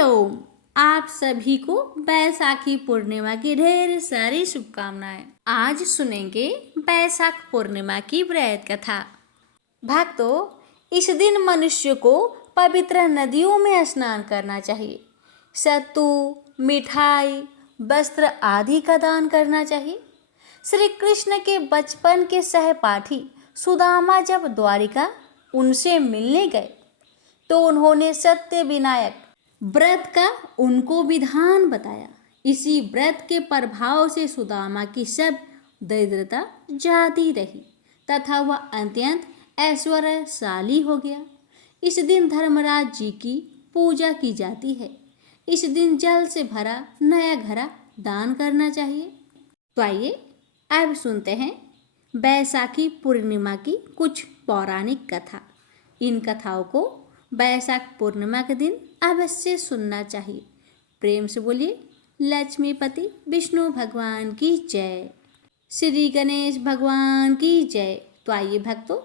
हरिओम। आप सभी को बैसाखी पूर्णिमा की ढेर सारी शुभकामनाएं। आज सुनेंगे बैसाख पूर्णिमा की व्रत कथा। भक्तों, इस दिन मनुष्य को पवित्र नदियों में स्नान करना चाहिए। सत्तू, मिठाई, वस्त्र आदि का दान करना चाहिए। श्री कृष्ण के बचपन के सहपाठी सुदामा जब द्वारिका उनसे मिलने गए तो उन्होंने सत्य विनायक व्रत का उनको विधान बताया। इसी व्रत के प्रभाव से सुदामा की सब दरिद्रता जाती रही तथा वह अत्यंत ऐश्वर्यशाली हो गया। इस दिन धर्मराज जी की पूजा की जाती है। इस दिन जल से भरा नया घड़ा दान करना चाहिए। तो आइए अब सुनते हैं बैसाखी पूर्णिमा की कुछ पौराणिक कथा। इन कथाओं को बैसाख पूर्णिमा के दिन अवश्य सुनना चाहिए। प्रेम से बोलिए लक्ष्मीपति विष्णु भगवान की जय, श्री गणेश भगवान की जय। तो आइए भक्तों,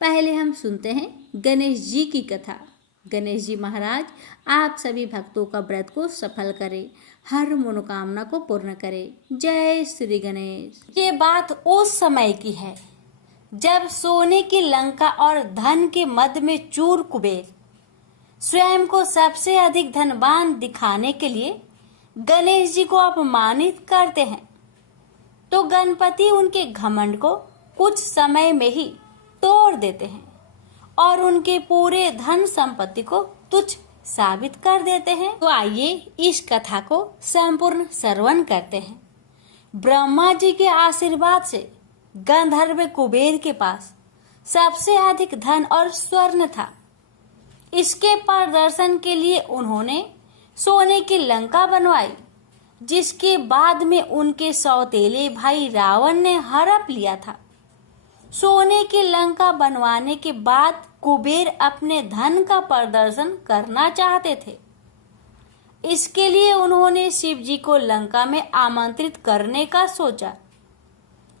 पहले हम सुनते हैं गणेश जी की कथा। गणेश जी महाराज आप सभी भक्तों का व्रत को सफल करें, हर मनोकामना को पूर्ण करें। जय श्री गणेश। ये बात उस समय की है जब सोने की लंका और धन के मद में चूर कुबेर स्वयं को सबसे अधिक धनवान दिखाने के लिए गणेश जी को अपमानित करते हैं, तो गणपति उनके घमंड को कुछ समय में ही तोड़ देते हैं और उनके पूरे धन संपत्ति को तुच्छ साबित कर देते हैं। तो आइए इस कथा को संपूर्ण श्रवण करते हैं। ब्रह्मा जी के आशीर्वाद से गंधर्व कुबेर के पास सबसे अधिक धन और स्वर्ण था। इसके प्रदर्शन के लिए उन्होंने सोने की लंका बनवाई, जिसके बाद में उनके सौतेले भाई रावण ने हड़प लिया था। सोने की लंका बनवाने के बाद कुबेर अपने धन का प्रदर्शन करना चाहते थे। इसके लिए उन्होंने शिव जी को लंका में आमंत्रित करने का सोचा।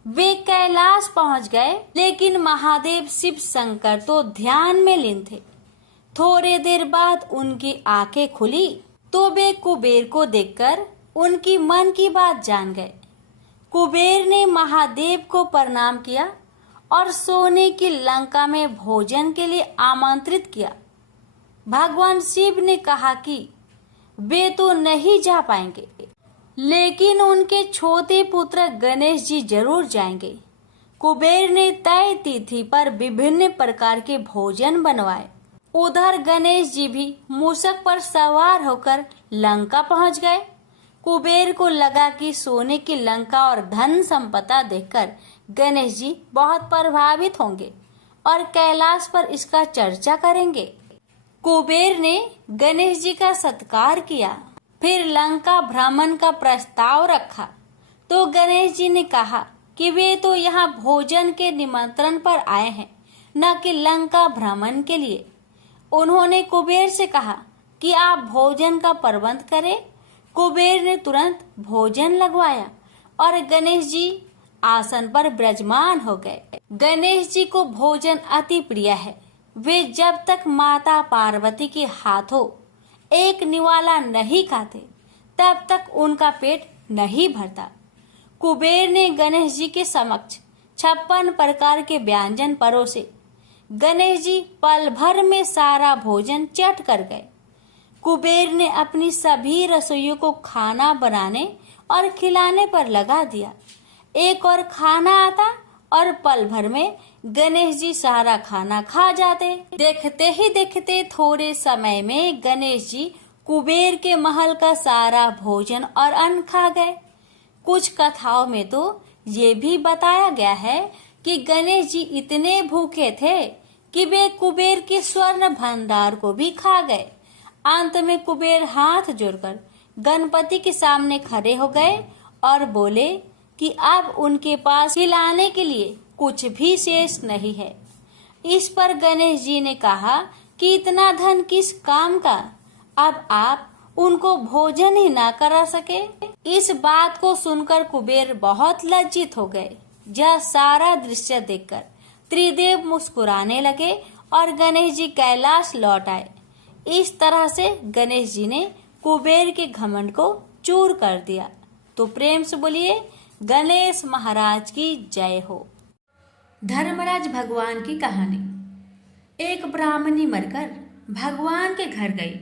वे कैलाश पहुंच गए, लेकिन महादेव शिव शंकर तो ध्यान में लीन थे। थोड़े देर बाद उनकी आंखें खुली तो वे कुबेर को देखकर उनकी मन की बात जान गए। कुबेर ने महादेव को प्रणाम किया और सोने की लंका में भोजन के लिए आमंत्रित किया। भगवान शिव ने कहा कि वे तो नहीं जा पाएंगे, लेकिन उनके छोटे पुत्र गणेश जी जरूर जाएंगे। कुबेर ने तय तिथि पर विभिन्न प्रकार के भोजन बनवाए। उधर गणेश जी भी मूषक पर सवार होकर लंका पहुंच गए। कुबेर को लगा कि सोने की लंका और धन संपदा देखकर गणेश जी बहुत प्रभावित होंगे और कैलाश पर इसका चर्चा करेंगे। कुबेर ने गणेश जी का सत्कार किया, फिर लंका भ्रमण का प्रस्ताव रखा। तो गणेश जी ने कहा कि वे तो यहाँ भोजन के निमंत्रण पर आए हैं, न कि लंका भ्रमण के लिए। उन्होंने कुबेर से कहा कि आप भोजन का प्रबंध करें। कुबेर ने तुरंत भोजन लगवाया और गणेश जी आसन पर विराजमान हो गए। गणेश जी को भोजन अति प्रिय है। वे जब तक माता पार्वती के हाथों एक निवाला नहीं खाते, तब तक उनका पेट नहीं भरता। कुबेर ने गणेश जी के समक्ष 56 प्रकार के व्यंजन परोसे। गणेश जी पल भर में सारा भोजन चट कर गए। कुबेर ने अपनी सभी रसोइयों को खाना बनाने और खिलाने पर लगा दिया। एक और खाना आता और पल भर में गणेश जी सारा खाना खा जाते। देखते ही देखते थोड़े समय में गणेश जी कुबेर के महल का सारा भोजन और अन्न खा गए। कुछ कथाओं में तो ये भी बताया गया है कि गणेश जी इतने भूखे थे कि वे कुबेर के स्वर्ण भंडार को भी खा गए। अंत में कुबेर हाथ जोड़कर गणपति के सामने खड़े हो गए और बोले कि अब उनके पास खिलाने के लिए कुछ भी शेष नहीं है। इस पर गणेश जी ने कहा कि इतना धन किस काम का, अब आप उनको भोजन ही ना करा सके। इस बात को सुनकर कुबेर बहुत लज्जित हो गए। यह सारा दृश्य देखकर त्रिदेव मुस्कुराने लगे और गणेश जी कैलाश लौट आए। इस तरह से गणेश जी ने कुबेर के घमंड को चूर कर दिया। तो प्रेम से बोलिए गणेश महाराज की जय हो। धर्मराज भगवान की कहानी। एक ब्राह्मणी मरकर भगवान के घर गई।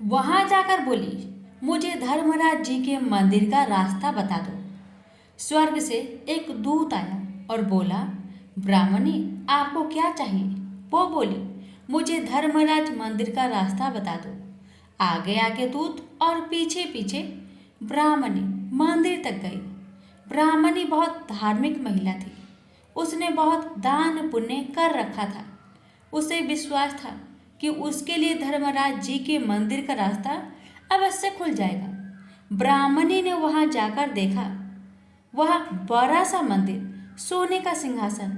वहां जाकर बोली, मुझे धर्मराज जी के मंदिर का रास्ता बता दो। स्वर्ग से एक दूत आया और बोला, ब्राह्मणी आपको क्या चाहिए? वो बोली, मुझे धर्मराज मंदिर का रास्ता बता दो। आगे आगे दूत और पीछे पीछे ब्राह्मणी मंदिर तक गई। ब्राह्मणी बहुत धार्मिक महिला थी। उसने बहुत दान पुण्य कर रखा था। उसे विश्वास था कि उसके लिए धर्मराज जी के मंदिर का रास्ता अवश्य खुल जाएगा। ब्राह्मणी ने वहां जाकर देखा, वह बड़ा सा मंदिर, सोने का सिंहासन,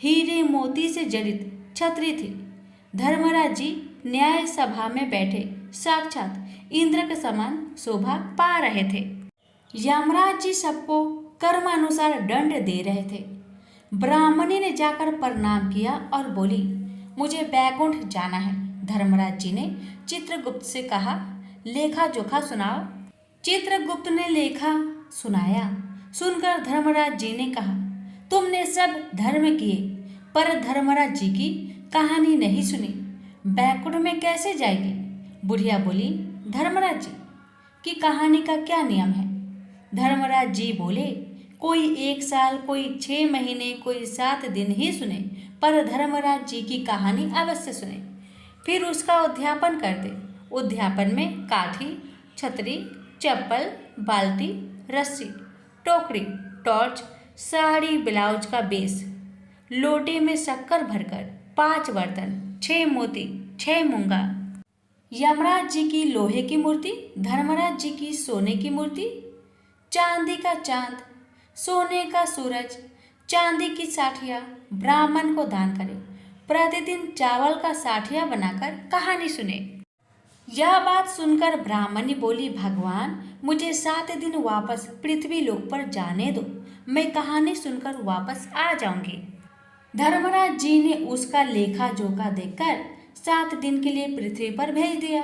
हीरे मोती से जड़ित छतरी थी। धर्मराज जी न्याय सभा में बैठे साक्षात इंद्र के समान शोभा पा रहे थे। यमराज जी सबको कर्मानुसार दंड दे रहे थे। ब्राह्मणी ने जाकर प्रणाम किया और बोली, मुझे बैकुंठ जाना है। धर्मराज जी ने चित्रगुप्त से कहा, लेखा जोखा सुनाओ। चित्रगुप्त ने लेखा सुनाया। सुनकर धर्मराज जी ने कहा, तुमने सब धर्म किए पर धर्मराज जी की कहानी नहीं सुनी, बैकुंठ में कैसे जाएगी? बुढ़िया बोली, धर्मराज जी की कहानी का क्या नियम है? धर्मराज जी बोले, कोई 1 साल, कोई 6 महीने, कोई 7 दिन ही सुने, पर धर्मराज जी की कहानी अवश्य सुने, फिर उसका उद्यापन कर दे। उद्यापन में काठी, छतरी, चप्पल, बाल्टी, रस्सी, टोकरी, टॉर्च, साड़ी, ब्लाउज का बेस, लोटे में शक्कर भरकर, 5 बर्तन, 6 मोती, 6 मूंगा, यमराज जी की लोहे की मूर्ति, धर्मराज जी की सोने की मूर्ति, चांदी का चांद, सोने का सूरज, चांदी की साठिया ब्राह्मण को दान करें। प्रतिदिन चावल का साठिया बनाकर कहानी सुने। यह बात सुनकर ब्राह्मणी बोली, भगवान मुझे 7 दिन वापस पृथ्वी लोक पर जाने दो, मैं कहानी सुनकर वापस आ जाऊंगी। धर्मराज जी ने उसका लेखा जोखा देखकर 7 दिन के लिए पृथ्वी पर भेज दिया।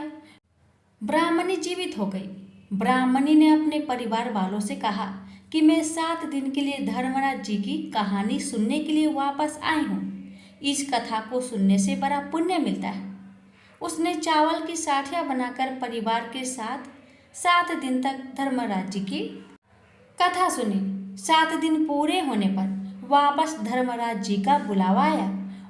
ब्राह्मणी जीवित हो गई। ब्राह्मणी ने अपने परिवार वालों से कहा कि मैं 7 दिन के लिए धर्मराज जी की कहानी सुनने के लिए वापस आई हूँ। इस कथा को सुनने से बड़ा पुण्य मिलता है। उसने चावल की साठिया बनाकर परिवार के साथ 7 दिन तक धर्मराज जी की कथा सुनी। 7 दिन पूरे होने पर वापस धर्मराज जी का बुलावा आया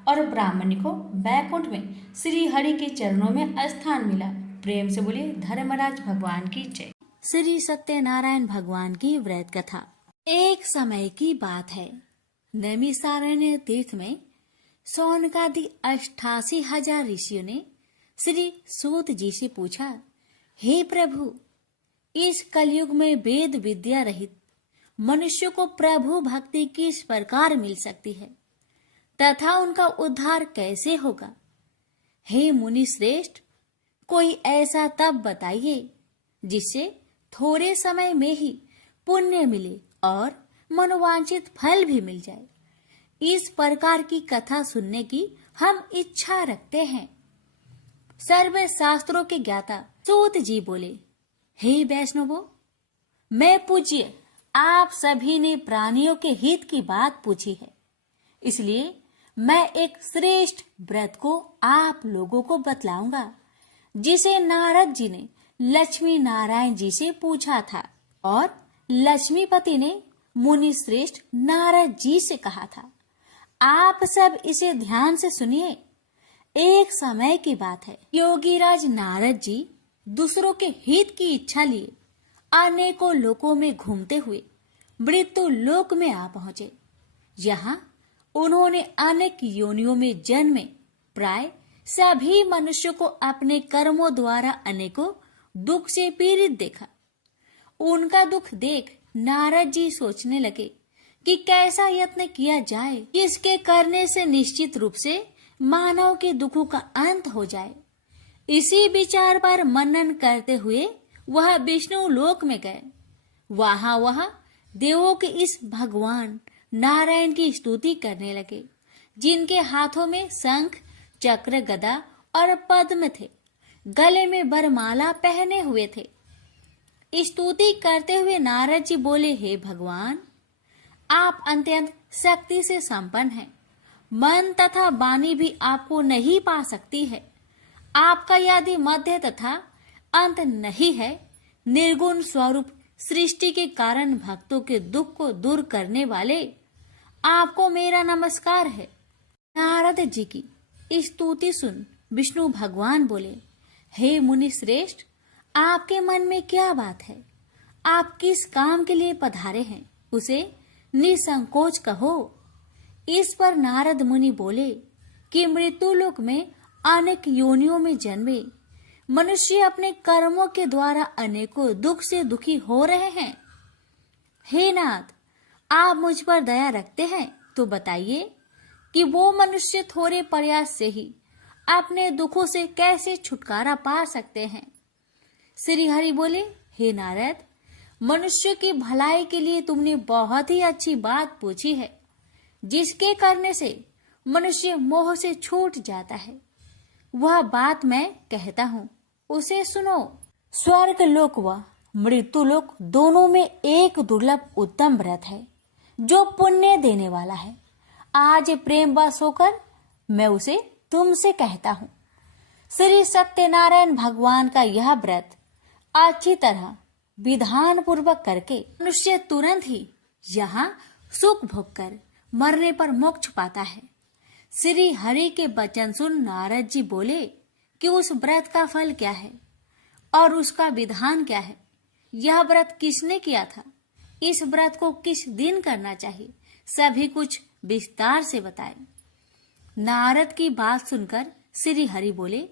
और ब्राह्मणी को बैकुंठ में श्री हरि के चरणों में स्थान मिला। प्रेम से बोलिए धर्मराज भगवान की जय। श्री सत्यनारायण भगवान की व्रत कथा। एक समय की बात है, नैमिषारण्य तीर्थ में सौनकादि 88,000 ऋषियों ने श्री सूत जी से पूछा, हे प्रभु, इस कलयुग में वेद विद्या रहित मनुष्य को प्रभु भक्ति किस प्रकार मिल सकती है तथा उनका उद्धार कैसे होगा? हे मुनि श्रेष्ठ, कोई ऐसा तप बताइए जिससे थोड़े समय में ही पुण्य मिले और मनोवांछित फल भी मिल जाए। इस प्रकार की कथा सुनने की हम इच्छा रखते हैं। सर्व शास्त्रों के ज्ञाता सूत जी बोले, हे वैष्णवों, मैं पूज्य आप सभी ने प्राणियों के हित की बात पूछी है, इसलिए मैं एक श्रेष्ठ व्रत को आप लोगों को बतलाऊंगा, जिसे नारद जी ने लक्ष्मी नारायण जी से पूछा था और लक्ष्मीपति ने मुनि श्रेष्ठ नारद जी से कहा था। आप सब इसे ध्यान से सुनिए। एक समय की बात है, योगीराज नारद जी दूसरों के हित की इच्छा लिए अनेकों लोकों में घूमते हुए मृत्यु लोक में आ पहुंचे। यहाँ उन्होंने अनेक योनियों में जन्मे प्राय सभी मनुष्यों को अपने कर्मों द्वारा अनेकों दुख से पीड़ित देखा। उनका दुख देख नारद जी सोचने लगे कि कैसा यत्न किया जाए, इसके करने से निश्चित रूप से मानव के दुखों का अंत हो जाए। इसी विचार पर मनन करते हुए वह विष्णु लोक में गए। वहां देवों के इस भगवान नारायण की स्तुति करने लगे, जिनके हाथों में शंख, चक्र, गदा और पद्म थे। गले में वरमाला पहने हुए थे। स्तुति करते हुए नारद जी बोले, हे भगवान, आप अत्यंत शक्ति से संपन्न हैं। मन तथा वाणी भी आपको नहीं पा सकती है। आपका यदि मध्य तथा अंत नहीं है। निर्गुण स्वरूप सृष्टि के कारण भक्तों के दुख को दूर करने वाले आपको मेरा नमस्कार है। नारद जी की स्तुति सुन विष्णु भगवान बोले, हे मुनि श्रेष्ठ, आपके मन में क्या बात है? आप किस काम के लिए पधारे हैं? उसे निसंकोच कहो। इस पर नारद मुनि बोले कि मृत्यु लोक में अनेक योनियों में जन्मे मनुष्य अपने कर्मों के द्वारा अनेकों दुख से दुखी हो रहे हैं। हे नाथ, आप मुझ पर दया रखते हैं तो बताइए कि वो मनुष्य थोड़े प्रयास से ही अपने दुखों से कैसे छुटकारा पा सकते हैं। श्री हरि बोले, हे नारद, मनुष्य की भलाई के लिए तुमने बहुत ही अच्छी बात पूछी है, जिसके करने से मनुष्य मोह से छूट जाता है। वह बात मैं कहता हूँ, उसे सुनो। स्वर्ग लोक व मृत्यु लोक दोनों में एक दुर्लभ उत्तम व्रत है जो पुण्य देने वाला है। आज प्रेम वश होकर मैं उसे तुमसे कहता हूँ। श्री सत्यनारायण भगवान का यह व्रत अच्छी तरह विधान पूर्वक करके मनुष्य तुरंत ही यहाँ सुख भोग कर मरने पर मोक्ष पाता है। श्री हरि के वचन सुन नारद जी बोले कि उस व्रत का फल क्या है और उसका विधान क्या है। यह व्रत किसने किया था? इस व्रत को किस दिन करना चाहिए? सभी कुछ विस्तार से बताए। नारद की बात सुनकर श्री हरि बोले,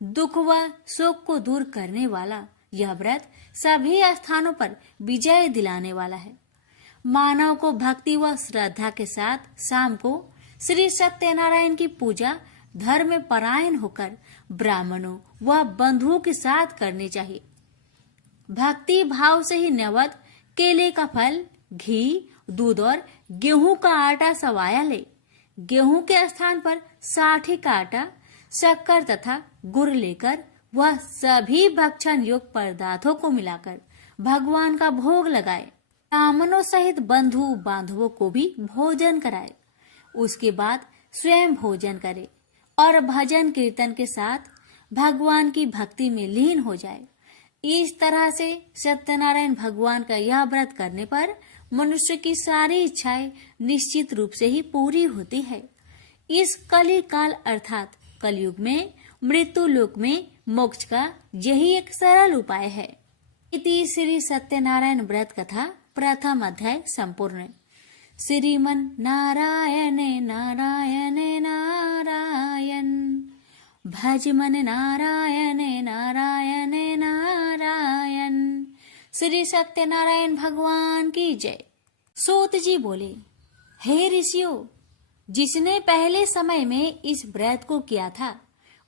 दुख व शोक को दूर करने वाला यह व्रत सभी स्थानों पर विजय दिलाने वाला है। मानव को भक्ति व श्रद्धा के साथ शाम को श्री सत्यनारायण की पूजा धर्म में परायण होकर ब्राह्मणों व बंधुओं के साथ करनी चाहिए। भक्ति भाव से ही नैवेद्य केले का फल, घी, दूध और गेहूं का आटा सवाया ले। गेहूं के स्थान पर साठी का आटा, शक्कर तथा गुड़ लेकर वह सभी भक्षण योग्य पदार्थों को मिलाकर भगवान का भोग लगाए। ब्राह्मणों सहित बंधु बांधवों को भी भोजन कराए। उसके बाद स्वयं भोजन करे और भजन कीर्तन के साथ भगवान की भक्ति में लीन हो जाए। इस तरह से सत्यनारायण भगवान का यह व्रत करने पर मनुष्य की सारी इच्छाएं निश्चित रूप से ही पूरी होती है। इस कली काल अर्थात कलयुग में मृत्यु लोक में मोक्ष का यही एक सरल उपाय है। इति श्री सत्यनारायण व्रत कथा प्रथम अध्याय संपूर्ण। श्रीमन नारायणे नारायणे नारायण, भज मन नारायणे नारायणे नारायण। श्री सत्यनारायण भगवान की जय। सूत जी बोले, हे ऋषियों, जिसने पहले समय में इस व्रत को किया था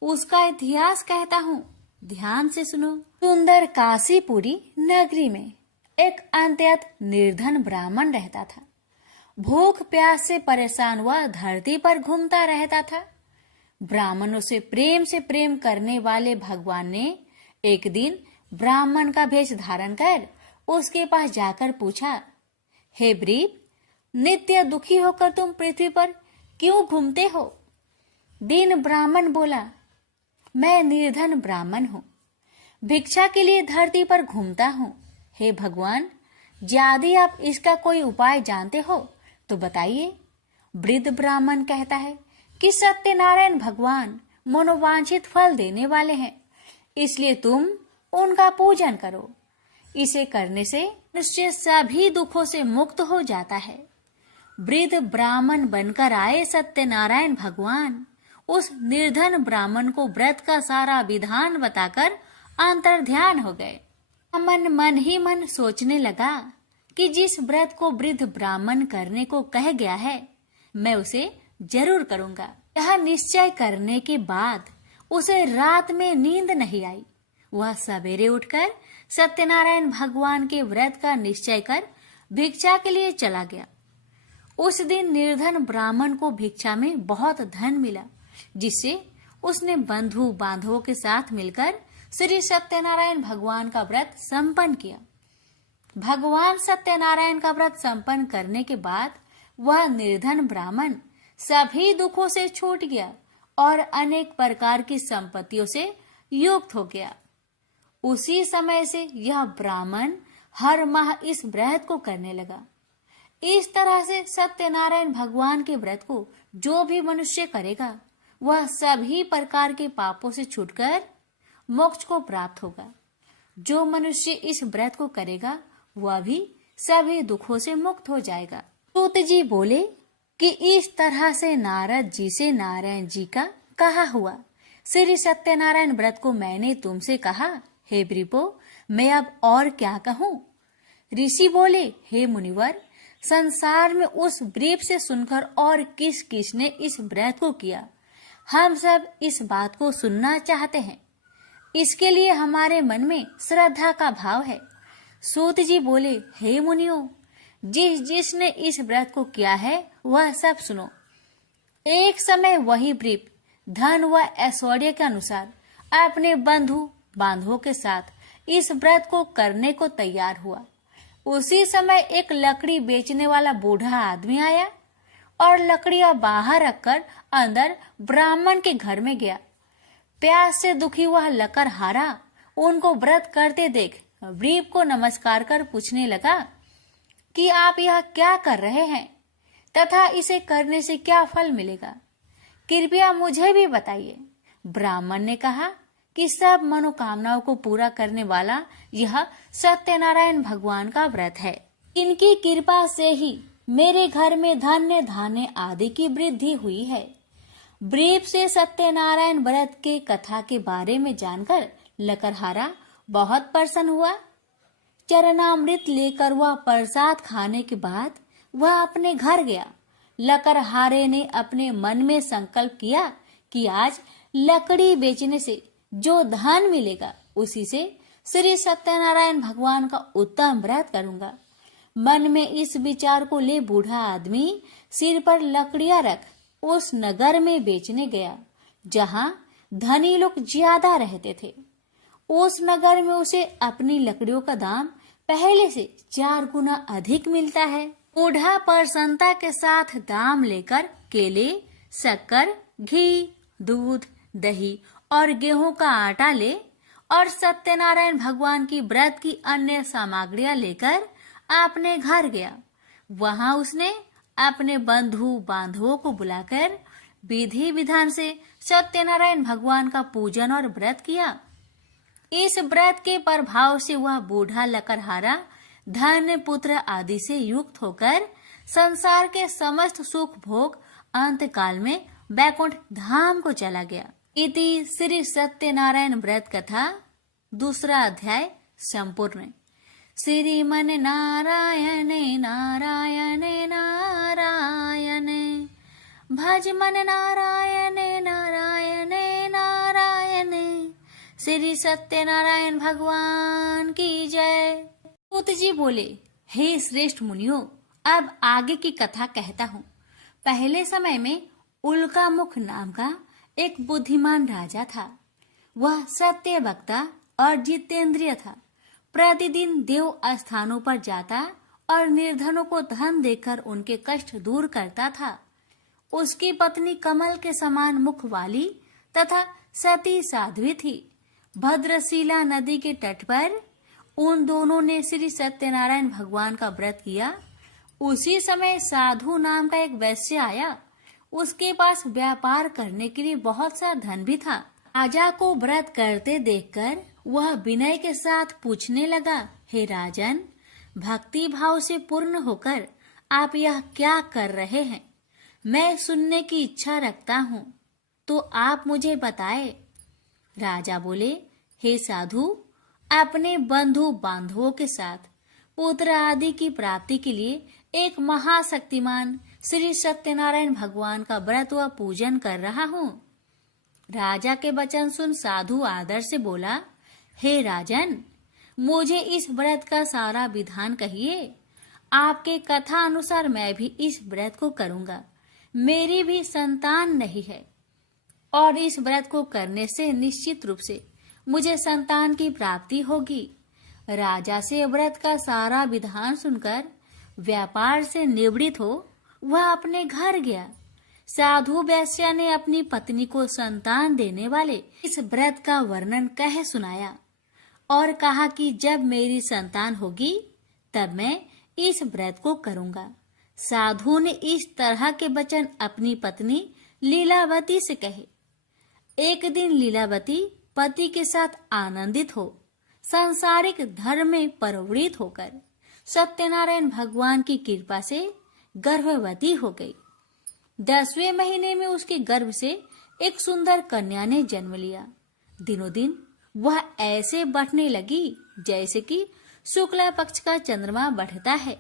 उसका इतिहास कहता हूँ, ध्यान से सुनो। सुंदर काशीपुरी नगरी में एक अत्यंत निर्धन ब्राह्मण रहता था। भूख प्यास से परेशान हुआ धरती पर घूमता रहता था। ब्राह्मणों से प्रेम करने वाले भगवान ने एक दिन ब्राह्मण का भेष धारण कर उसके पास जाकर पूछा, हे ब्रीप, नित्य दुखी होकर तुम पृथ्वी पर क्यों घूमते हो? दीन ब्राह्मण बोला, मैं निर्धन ब्राह्मण हूँ, भिक्षा के लिए धरती पर घूमता हूँ। हे भगवान, यदि आप इसका कोई उपाय जानते हो तो बताइए। वृद्ध ब्राह्मण कहता है कि सत्यनारायण भगवान मनोवांछित फल देने वाले हैं, इसलिए तुम उनका पूजन करो। इसे करने से मनुष्य सभी दुखों से मुक्त हो जाता है। वृद्ध ब्राह्मण बनकर आए सत्यनारायण भगवान उस निर्धन ब्राह्मण को व्रत का सारा विधान बताकर अंतर्ध्यान हो गए। मन ही मन सोचने लगा कि जिस व्रत को वृद्ध ब्राह्मण करने को कह गया है मैं उसे जरूर करूंगा। यह निश्चय करने के बाद उसे रात में नींद नहीं आई। वह सवेरे उठकर सत्यनारायण भगवान के व्रत का निश्चय कर भिक्षा के लिए चला गया। उस दिन निर्धन ब्राह्मण को भिक्षा में बहुत धन मिला, जिससे उसने बंधु बांधवों के साथ मिलकर श्री सत्यनारायण भगवान का व्रत संपन्न किया। भगवान सत्यनारायण का व्रत संपन्न करने के बाद वह निर्धन ब्राह्मण सभी दुखों से छूट गया और अनेक प्रकार की संपत्तियों से युक्त हो गया। उसी समय से यह ब्राह्मण हर माह इस व्रत को करने लगा। इस तरह से सत्यनारायण भगवान के व्रत को जो भी मनुष्य करेगा वह सभी प्रकार के पापों से छूटकर मोक्ष को प्राप्त होगा। जो मनुष्य इस व्रत को करेगा वह भी सभी दुखों से मुक्त हो जाएगा। सूत जी बोले कि इस तरह से नारद जी से नारायण जी का कहा हुआ श्री सत्यनारायण व्रत को मैंने तुमसे कहा, हे वृपो, मैं अब और क्या कहूँ। ऋषि बोले, हे मुनिवर, संसार में उस व्रीप से सुनकर और किस किस ने इस व्रत को किया, हम सब इस बात को सुनना चाहते हैं। इसके लिए हमारे मन में श्रद्धा का भाव है। सूत जी बोले, हे मुनियों, जिसने इस व्रत को किया है वह सब सुनो। एक समय वही व्रीप धन व ऐश्वर्य के अनुसार अपने बंधु बांधवों के साथ इस व्रत को करने को तैयार हुआ। उसी समय एक लकड़ी बेचने वाला बूढ़ा आदमी आया और लकड़ियां बाहर रखकर अंदर ब्राह्मण के घर में गया। प्यास से दुखी वह लकड़हारा उनको व्रत करते देख व्रीप को नमस्कार कर पूछने लगा कि आप यह क्या कर रहे हैं तथा इसे करने से क्या फल मिलेगा, कृपया मुझे भी बताइए। ब्राह्मण ने कहा कि सब मनोकामनाओं को पूरा करने वाला यह सत्यनारायण भगवान का व्रत है। इनकी कृपा से ही मेरे घर में धन्य धान्य आदि की वृद्धि हुई है। व्रीप से सत्यनारायण व्रत के कथा के बारे में जानकर लकड़हारा बहुत प्रसन्न हुआ। चरणामृत लेकर वह प्रसाद खाने के बाद वह अपने घर गया। लकड़हारे ने अपने मन में संकल्प किया कि आज लकड़ी बेचने से जो धन मिलेगा उसी से श्री सत्यनारायण भगवान का उत्तम व्रत करूंगा। मन में इस विचार को ले बूढ़ा आदमी सिर पर लकड़ियां रख उस नगर में बेचने गया जहां धनी लोग ज्यादा रहते थे। उस नगर में उसे अपनी लकड़ियों का दाम पहले से 4 गुना अधिक मिलता है। बूढ़ा प्रसन्नता के साथ दाम लेकर केले, शक्कर, घी, दूध, दही और गेहूं का आटा ले और सत्यनारायण भगवान की व्रत की अन्य सामग्रियां लेकर अपने घर गया। वहां उसने अपने बंधु बांधवों को बुलाकर विधि विधान से सत्यनारायण भगवान का पूजन और व्रत किया। इस व्रत के प्रभाव से वह बूढ़ा लकड़हारा धन पुत्र आदि से युक्त होकर संसार के समस्त सुख भोग अंत काल में बैकुंठ धाम को चला गया। इति श्री सत्यनारायण व्रत कथा 2 अध्याय संपूर्ण। श्रीमन नारायण नारायण नारायण भज मन नारायण नारायण नारायण। श्री सत्यनारायण भगवान की जय। सूत जी बोले, हे श्रेष्ठ मुनियों, अब आगे की कथा कहता हूँ। पहले समय में उल्कामुख नाम का एक बुद्धिमान राजा था। वह सत्य वक्ता और जितेंद्रिय था। प्रतिदिन देव स्थानों पर जाता और निर्धनों को धन देकर उनके कष्ट दूर करता था। उसकी पत्नी कमल के समान मुख वाली तथा सती साध्वी थी। भद्रशिला नदी के तट पर उन दोनों ने श्री सत्यनारायण भगवान का व्रत किया। उसी समय साधु नाम का एक वैश्य आया। उसके पास व्यापार करने के लिए बहुत सा धन भी था। राजा को व्रत करते देखकर वह विनय के साथ पूछने लगा, हे राजन, भक्ति भाव से पूर्ण होकर आप यह क्या कर रहे हैं? मैं सुनने की इच्छा रखता हूँ, तो आप मुझे बताए। राजा बोले, हे साधु, अपने बंधु बांधवों के साथ पुत्र आदि की प्राप्ति के लिए एक महाशक्तिमान श्री सत्यनारायण भगवान का व्रत व पूजन कर रहा हूँ। राजा के वचन सुन साधु आदर से बोला, हे राजन, मुझे इस व्रत का सारा विधान कहिए। आपके कथा अनुसार मैं भी इस व्रत को करूंगा। मेरी भी संतान नहीं है। और इस व्रत को करने से निश्चित रूप से मुझे संतान की प्राप्ति होगी। राजा से व्रत का सारा विधान सुनकर व्यापार से निवृत्त हो वह अपने घर गया। साधु वैश्या ने अपनी पत्नी को संतान देने वाले इस व्रत का वर्णन कह सुनाया और कहा कि जब मेरी संतान होगी तब मैं इस व्रत को करूंगा। साधु ने इस तरह के वचन अपनी पत्नी लीलावती से कहे। एक दिन लीलावती पति के साथ आनंदित हो सांसारिक धर्म में प्रवृत्त होकर सत्यनारायण भगवान की कृपा से गर्भवती हो गई। 10वें महीने में उसके गर्भ से एक सुंदर कन्या ने जन्म लिया। दिनों दिन वह ऐसे बढ़ने लगी जैसे कि शुक्ला पक्ष का चंद्रमा बढ़ता है।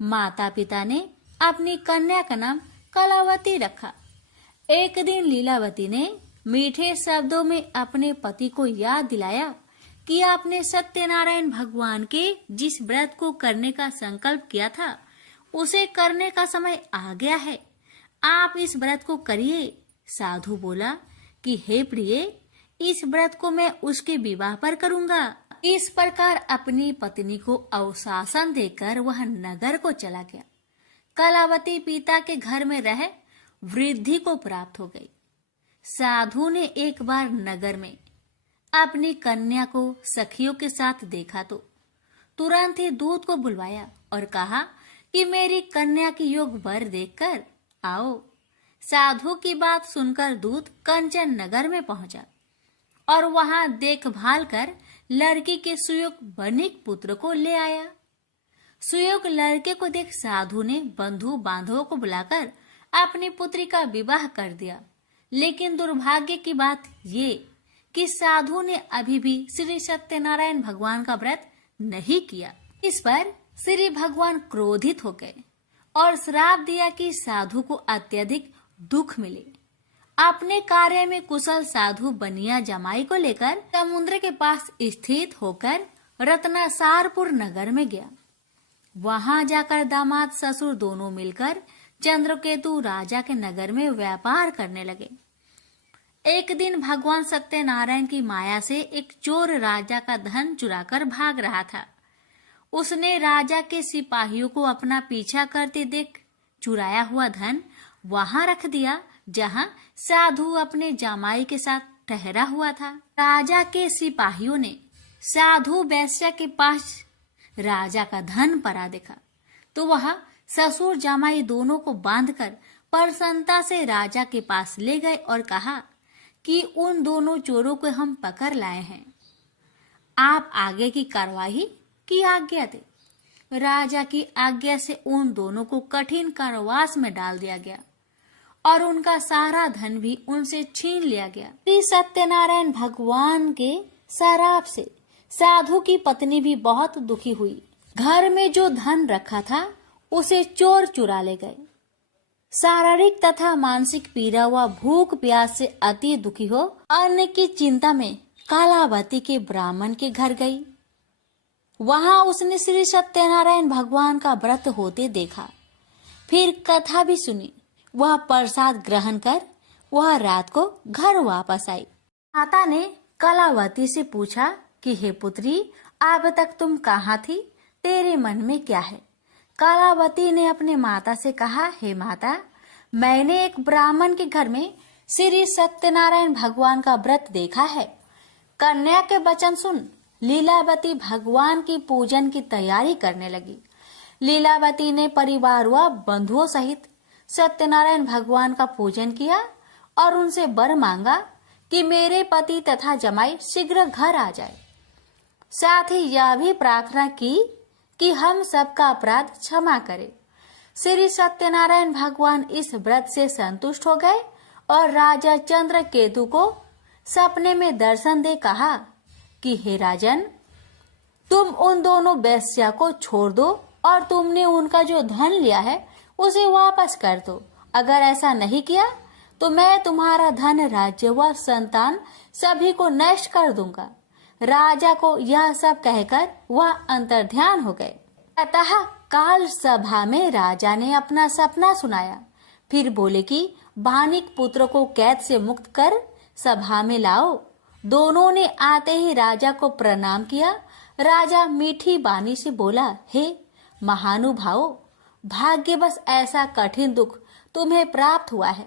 माता पिता ने अपनी कन्या का नाम कलावती रखा। एक दिन लीलावती ने मीठे शब्दों में अपने पति को याद दिलाया कि आपने सत्यनारायण भगवान के जिस व्रत को करने का संकल्प किया था उसे करने का समय आ गया है, आप इस व्रत को करिए। साधु बोला कि हे प्रिय, इस व्रत को मैं उसके विवाह पर करूंगा। इस प्रकार अपनी पत्नी को अवशासन देकर वह नगर को चला गया। कलावती पिता के घर में रह वृद्धि को प्राप्त हो गई। साधु ने एक बार नगर में अपनी कन्या को सखियों के साथ देखा तो तुरंत ही दूत को बुलवाया और कहा कि मेरी कन्या की योग वर देखकर आओ। साधु की बात सुनकर दूत कंचन नगर में पहुंचा और वहां देखभाल कर लड़की के सुयोग बनिक पुत्र को ले आया। सुयोग लड़के को देख साधु ने बंधु बांधवों को बुलाकर अपनी पुत्री का विवाह कर दिया। लेकिन दुर्भाग्य की बात ये कि साधु ने अभी भी श्री सत्यनारायण भगवान का व्रत नहीं किया। इस पर श्री भगवान क्रोधित हो गए और श्राप दिया कि साधु को अत्यधिक दुख मिले। अपने कार्य में कुशल साधु बनिया जमाई को लेकर समुद्र के पास स्थित होकर रत्नासारपुर नगर में गया। वहां जाकर दामाद ससुर दोनों मिलकर चंद्रकेतु राजा के नगर में व्यापार करने लगे। एक दिन भगवान सत्यनारायण की माया से एक चोर राजा का धन चुराकर भाग रहा था। उसने राजा के सिपाहियों को अपना पीछा करते देख चुराया हुआ धन वहां रख दिया जहां साधु अपने जामाई के साथ ठहरा हुआ था। राजा के सिपाहियों ने साधु वैश्या के पास राजा का धन पड़ा देखा तो वह ससुर जामाई दोनों को बांधकर प्रसन्नता से राजा के पास ले गए और कहा कि उन दोनों चोरों को हम पकड़ लाए हैं, आप आगे की कार्रवाई की आज्ञा दे। राजा की आज्ञा से उन दोनों को कठिन कारावास में डाल दिया गया और उनका सारा धन भी उनसे छीन लिया गया। श्री सत्यनारायण भगवान के श्राप से साधु की पत्नी भी बहुत दुखी हुई। घर में जो धन रखा था उसे चोर चुरा ले गए। शारीरिक तथा मानसिक पीड़ा व भूख प्यास से अति दुखी हो अन्न की चिंता में कालावती के ब्राह्मण के घर गई। वहां उसने श्री सत्यनारायण भगवान का व्रत होते देखा। फिर कथा भी सुनी। वह प्रसाद ग्रहण कर वह रात को घर वापस आई। माता ने कलावती से पूछा कि हे पुत्री, अब तक तुम कहाँ थी, तेरे मन में क्या है? कलावती ने अपने माता से कहा, हे माता, मैंने एक ब्राह्मण के घर में श्री सत्यनारायण भगवान का व्रत देखा है। कन्या के वचन सुन लीलावती भगवान की पूजन की तैयारी करने लगी। लीलावती ने परिवार व बंधुओं सहित सत्यनारायण भगवान का पूजन किया और उनसे वर मांगा कि मेरे पति तथा जमाई शीघ्र घर आ जाए। साथ ही यह भी प्रार्थना की कि हम सबका अपराध क्षमा करे। श्री सत्यनारायण भगवान इस व्रत से संतुष्ट हो गए और राजा चंद्रकेतु को सपने में दर्शन दे कहा कि हे राजन, तुम उन दोनों वेश्या को छोड़ दो और तुमने उनका जो धन लिया है उसे वापस कर दो। अगर ऐसा नहीं किया तो मैं तुम्हारा धन, राज्य व संतान सभी को नष्ट कर दूंगा। राजा को यह सब कहकर वह अंतर्ध्यान हो गए। अतः काल सभा में राजा ने अपना सपना सुनाया। फिर बोले कि बानिक पुत्र को कैद से मुक्त कर सभा में लाओ। दोनों ने आते ही राजा को प्रणाम किया। राजा मीठी बानी से बोला, हे महानुभावो, भाग्यवश ऐसा कठिन दुख तुम्हें प्राप्त हुआ है,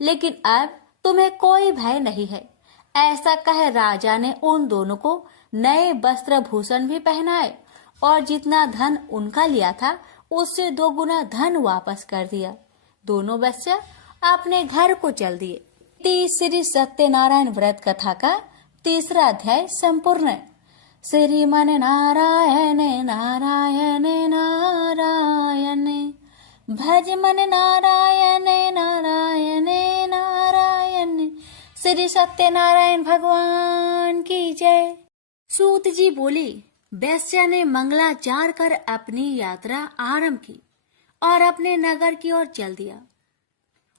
लेकिन अब तुम्हें कोई भय नहीं है। ऐसा कह राजा ने उन दोनों को नए वस्त्र भूषण भी पहनाए और जितना धन उनका लिया था उससे 2 गुना धन वापस कर दिया। दोनों बच्चे अपने घर को चल दिए। श्री सत्यनारायण व्रत कथा का 3रा अध्याय संपूर्ण। श्रीमन नारायण नारायण नारायण, भज मन नारायण नारायण नारायण। श्री सत्यनारायण भगवान की जय। सूत जी बोले, वैश्य ने मंगलाचार कर अपनी यात्रा आरंभ की और अपने नगर की ओर चल दिया।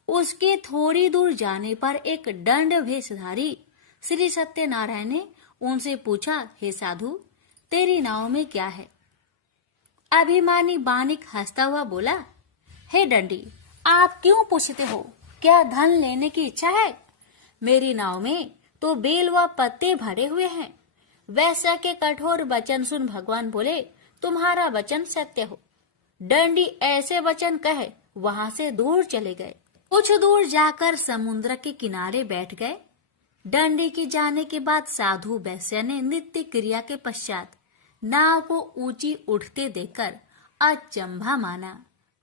उसके थोड़ी दूर जाने पर एक दंड भेषधारी श्री सत्यनारायण ने उनसे पूछा, हे साधु, तेरी नाव में क्या है? अभिमानी बानिक हंसता हुआ बोला, हे दंडी, आप क्यों पूछते हो? क्या धन लेने की इच्छा है? मेरी नाव में तो बेल व पत्ते भरे हुए हैं। वैश्य के कठोर वचन सुन भगवान बोले, तुम्हारा वचन सत्य हो। दंडी ऐसे वचन कहे वहां से दूर चले गए। कुछ दूर जाकर समुद्र के किनारे बैठ गए। दंडी के जाने के बाद साधु वैश्य ने नित्य क्रिया के पश्चात नाव को ऊंची उठते देखकर अचंभा माना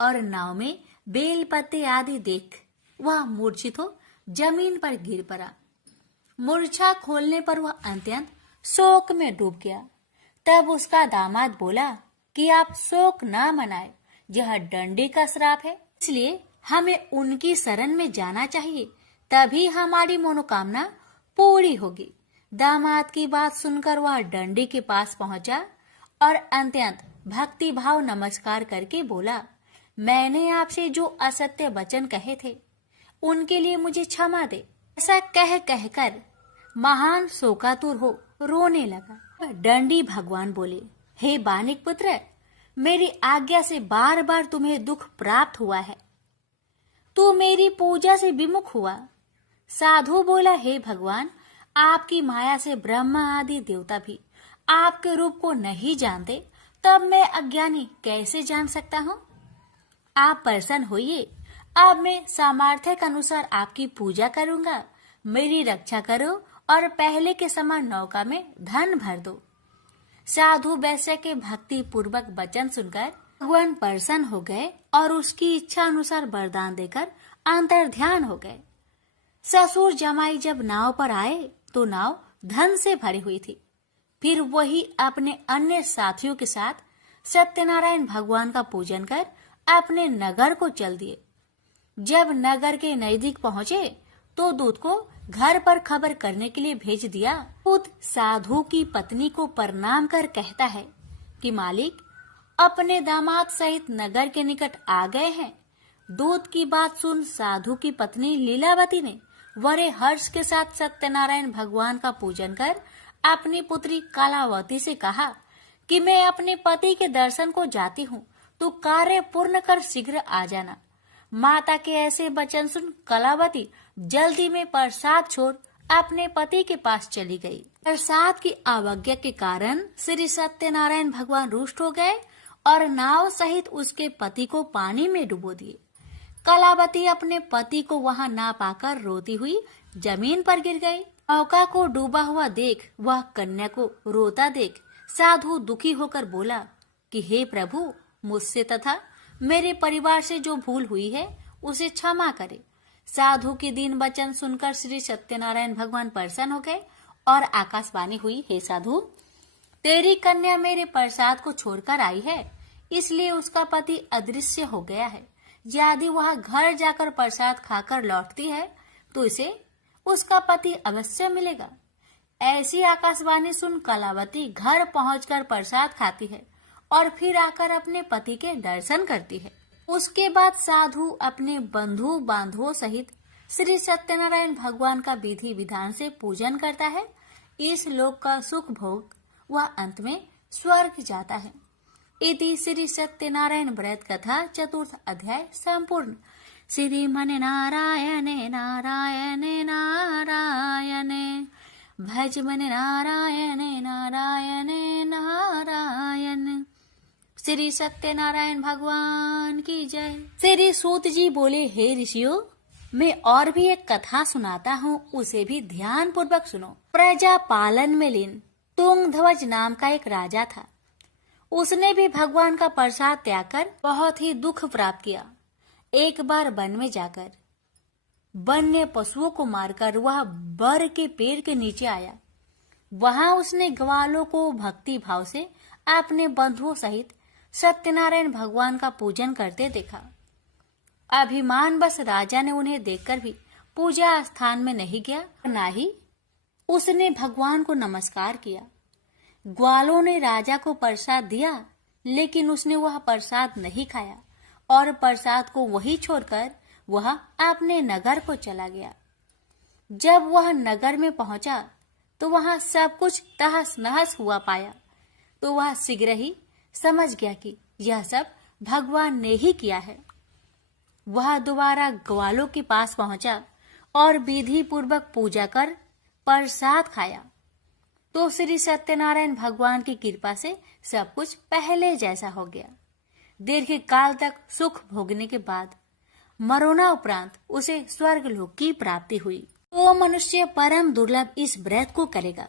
और नाव में बेल पत्ते आदि देख वह मूर्छित हो जमीन पर गिर पड़ा। मूर्छा खोलने पर वह अत्यंत शोक में डूब गया। तब उसका दामाद बोला कि आप शोक ना मनाए, यह दंडी का श्राप है, इसलिए हमें उनकी शरण में जाना चाहिए, तभी हमारी मनोकामना पूरी होगी। दामाद की बात सुनकर वह दंडी के पास पहुंचा और अत्यंत भक्ति भाव नमस्कार करके बोला, मैंने आपसे जो असत्य वचन कहे थे उनके लिए मुझे क्षमा दे। ऐसा कहकर महान शोकातुर हो रोने लगा। दंडी भगवान बोले, हे बानिक पुत्र, मेरी आज्ञा से बार बार तुम्हें दुख प्राप्त हुआ है, तू मेरी पूजा से विमुख हुआ। साधु बोला, हे भगवान, आपकी माया से ब्रह्मा आदि देवता भी आपके रूप को नहीं जानते, तब मैं अज्ञानी कैसे जान सकता हूँ? आप प्रसन्न होइए, अब मैं सामर्थ्य के अनुसार आपकी पूजा करूंगा। मेरी रक्षा करो और पहले के समान नौका में धन भर दो। साधु वैश्य के भक्ति पूर्वक वचन सुनकर भगवान प्रसन्न हो गए और उसकी इच्छा अनुसार वरदान देकर अंतर ध्यान हो गए। ससुर जमाई जब नाव पर आए तो नाव धन से भरी हुई थी। फिर वही अपने अन्य साथियों के साथ सत्यनारायण भगवान का पूजन कर अपने नगर को चल दिए। जब नगर के नजदीक पहुंचे तो दूत को घर पर खबर करने के लिए भेज दिया। दूत साधु की पत्नी को प्रणाम कर कहता है कि मालिक अपने दामाद सहित नगर के निकट आ गए हैं। दूत की बात सुन साधु की पत्नी लीलावती ने बड़े हर्ष के साथ सत्यनारायण भगवान का पूजन कर अपनी पुत्री कलावती से कहा कि मैं अपने पति के दर्शन को जाती हूँ, तू कार्य पूर्ण कर शीघ्र आ जाना। माता के ऐसे वचन सुन कलावती जल्दी में प्रसाद छोड़ अपने पति के पास चली गई। प्रसाद की अवज्ञा के कारण श्री सत्यनारायण भगवान रुष्ट हो गए और नाव सहित उसके पति को पानी में डुबो दिए। कलावती अपने पति को वहां ना पाकर रोती हुई जमीन पर गिर गई। नौका को डूबा हुआ देख वह कन्या को रोता देख साधु दुखी होकर बोला कि हे प्रभु, मुझसे तथा मेरे परिवार से जो भूल हुई है उसे क्षमा करे। साधु के दीन वचन सुनकर श्री सत्यनारायण भगवान प्रसन्न हो गए और आकाशवाणी हुई, हे साधु, तेरी कन्या मेरे प्रसाद को छोड़कर आई है, इसलिए उसका पति अदृश्य हो गया है। यदि वह घर जाकर प्रसाद खाकर लौटती है तो इसे उसका पति अवश्य मिलेगा। ऐसी आकाशवाणी सुन कलावती घर पहुंचकर प्रसाद खाती है और फिर आकर अपने पति के दर्शन करती है। उसके बाद साधु अपने बंधु बांधवों सहित श्री सत्यनारायण भगवान का विधि विधान से पूजन करता है। इस लोक का सुख भोग वह अंत में स्वर्ग जाता है। इति श्री सत्यनारायण व्रत कथा 4th अध्याय संपूर्ण। श्रीमन नारायण नारायण नारायण, भज मन नारायण नारायण नारायण। श्री सत्यनारायण भगवान की जय। श्री सूत जी बोले, हे ऋषियों, मैं और भी एक कथा सुनाता हूँ, उसे भी ध्यान पूर्वक सुनो। प्रजा पालन में लीन तुंगध्वज नाम का एक राजा था। उसने भी भगवान का प्रसाद त्याग कर बहुत ही दुख प्राप्त किया। एक बार वन में जाकर वन्य पशुओं को मारकर वह बर के पेड़ के नीचे आया। वहां उसने ग्वालों को भक्ति भाव से अपने बंधुओं सहित सत्यनारायण भगवान का पूजन करते देखा। अभिमान बस राजा ने उन्हें देखकर भी पूजा स्थान में नहीं गया, न ही उसने भगवान को नमस्कार किया। ग्वालों ने राजा को प्रसाद दिया, लेकिन उसने वह प्रसाद नहीं खाया और प्रसाद को वही छोड़कर वह अपने नगर को चला गया। जब वह नगर में पहुंचा तो वहां सब कुछ तहस नहस हुआ पाया, तो वह शीघ्र ही समझ गया कि यह सब भगवान ने ही किया है। वह दोबारा ग्वालों के पास पहुंचा और विधि पूर्वक पूजा कर प्रसाद खाया, तो श्री सत्यनारायण भगवान की कृपा से सब कुछ पहले जैसा हो गया। दीर्घ काल तक सुख भोगने के बाद मरोना उपरांत उसे स्वर्ग लोक की प्राप्ति हुई। तो मनुष्य परम दुर्लभ इस व्रत को करेगा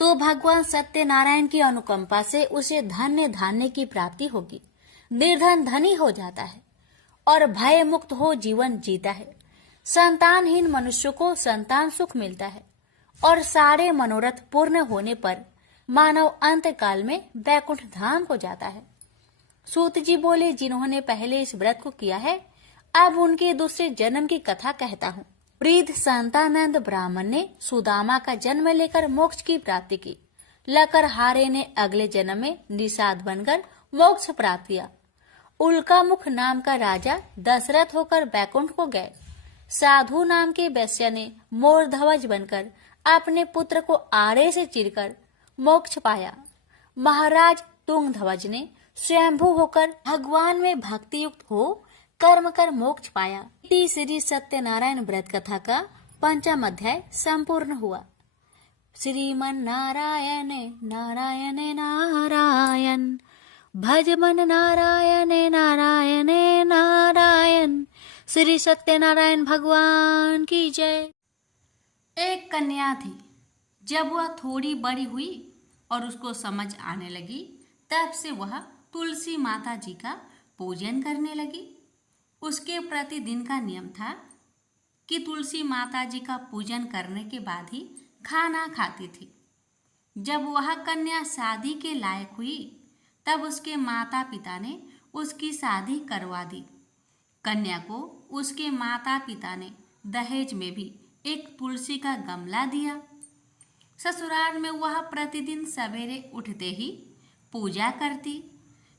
तो भगवान सत्यनारायण की अनुकंपा से उसे धन्य धान्य की प्राप्ति होगी। निर्धन धनी हो जाता है और भय मुक्त हो जीवन जीता है। संतानहीन मनुष्य को संतान सुख मिलता है और सारे मनोरथ पूर्ण होने पर मानव अंत काल में वैकुंठ धाम को जाता है। सूत जी बोले, जिन्होंने पहले इस व्रत को किया है, अब उनके दूसरे जन्म की कथा कहता हूँ। वृद्ध संतानंद ब्राह्मण ने सुदामा का जन्म लेकर मोक्ष की प्राप्ति की। लकरहारे ने अगले जन्म में निषाद बनकर मोक्ष प्राप्त किया। उल्का मुख नाम का राजा दशरथ होकर बैकुंठ को गए। साधु नाम के वैश्य ने मोर ध्वज बनकर अपने पुत्र को आरे से चीरकर मोक्ष पाया। महाराज तुंगध्वज ने स्वयंभू होकर भगवान में भक्ति युक्त हो कर्म कर मोक्ष पाया। श्री सत्यनारायण व्रत कथा का 5वां अध्याय संपूर्ण हुआ। श्रीमन नारायण नारायण नारायण, भज मन नारायण नारायण नारायण। श्री सत्यनारायण भगवान की जय। एक कन्या थी। जब वह थोड़ी बड़ी हुई और उसको समझ आने लगी, तब से वह तुलसी माता जी का पूजन करने लगी। उसके प्रतिदिन का नियम था कि तुलसी माता जी का पूजन करने के बाद ही खाना खाती थी। जब वह कन्या शादी के लायक हुई, तब उसके माता पिता ने उसकी शादी करवा दी। कन्या को उसके माता पिता ने दहेज में भी एक तुलसी का गमला दिया। ससुराल में वह प्रतिदिन सवेरे उठते ही पूजा करती,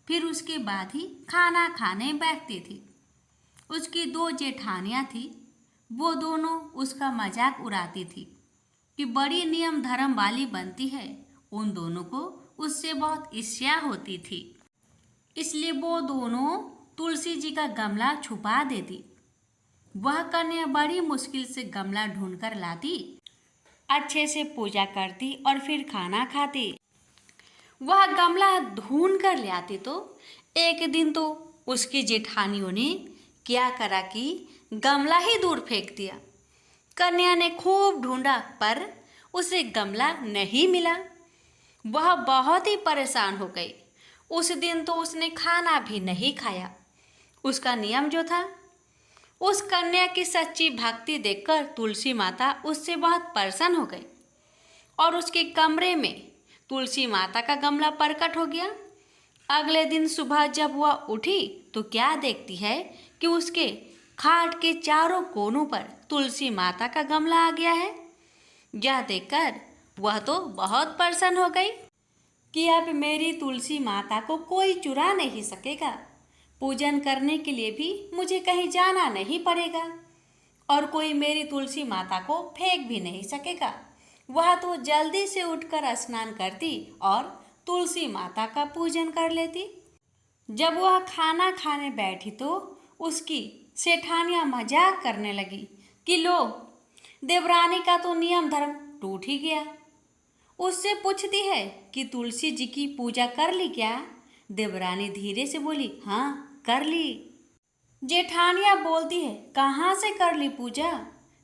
फिर उसके बाद ही खाना खाने बैठती थी। उसकी 2 जेठानियां थी। वो दोनों उसका मजाक उड़ाती थी कि बड़ी नियम धर्म वाली बनती है। उन दोनों को उससे बहुत ईर्ष्या होती थी, इसलिए वो दोनों तुलसी जी का गमला छुपा देती। वह कन्या बड़ी मुश्किल से गमला ढूंढकर लाती, अच्छे से पूजा करती और फिर खाना खाती। वह गमला ढूंढ कर ले आती तो एक दिन तो उसकी जेठानियों ने क्या करा कि गमला ही दूर फेंक दिया। कन्या ने खूब ढूंढा पर उसे गमला नहीं मिला। वह बहुत ही परेशान हो गई। उस दिन तो उसने खाना भी नहीं खाया। उसका नियम जो था, उस कन्या की सच्ची भक्ति देखकर तुलसी माता उससे बहुत प्रसन्न हो गई और उसके कमरे में तुलसी माता का गमला प्रकट हो गया। अगले दिन सुबह जब वह उठी तो क्या देखती है कि उसके खाट के चारों कोनों पर तुलसी माता का गमला आ गया है। यह देखकर वह तो बहुत प्रसन्न हो गई कि अब मेरी तुलसी माता को कोई चुरा नहीं सकेगा। पूजन करने के लिए भी मुझे कहीं जाना नहीं पड़ेगा और कोई मेरी तुलसी माता को फेंक भी नहीं सकेगा। वह तो जल्दी से उठकर स्नान करती और तुलसी माता का पूजन कर लेती। जब वह खाना खाने बैठी तो उसकी सेठानियाँ मजाक करने लगी कि लो, देवरानी का तो नियम धर्म टूट ही गया। उससे पूछती है कि तुलसी जी की पूजा कर ली क्या? देवरानी धीरे से बोली, हाँ कर ली। जेठानिया बोलती है, कहाँ से कर ली पूजा?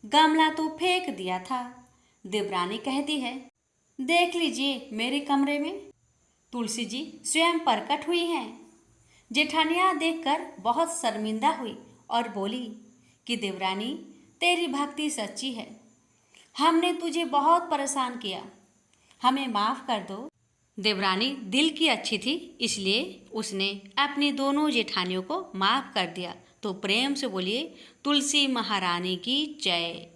गमला तो फेंक दिया था। देवरानी कहती है, देख लीजिए मेरे कमरे में तुलसी जी स्वयं प्रकट हुई हैं। जेठानिया देखकर बहुत शर्मिंदा हुई और बोली कि देवरानी, तेरी भक्ति सच्ची है, हमने तुझे बहुत परेशान किया, हमें माफ़ कर दो। देवरानी दिल की अच्छी थी, इसलिए उसने अपनी दोनों जेठानियों को माफ़ कर दिया। तो प्रेम से बोलिए, तुलसी महारानी की जय।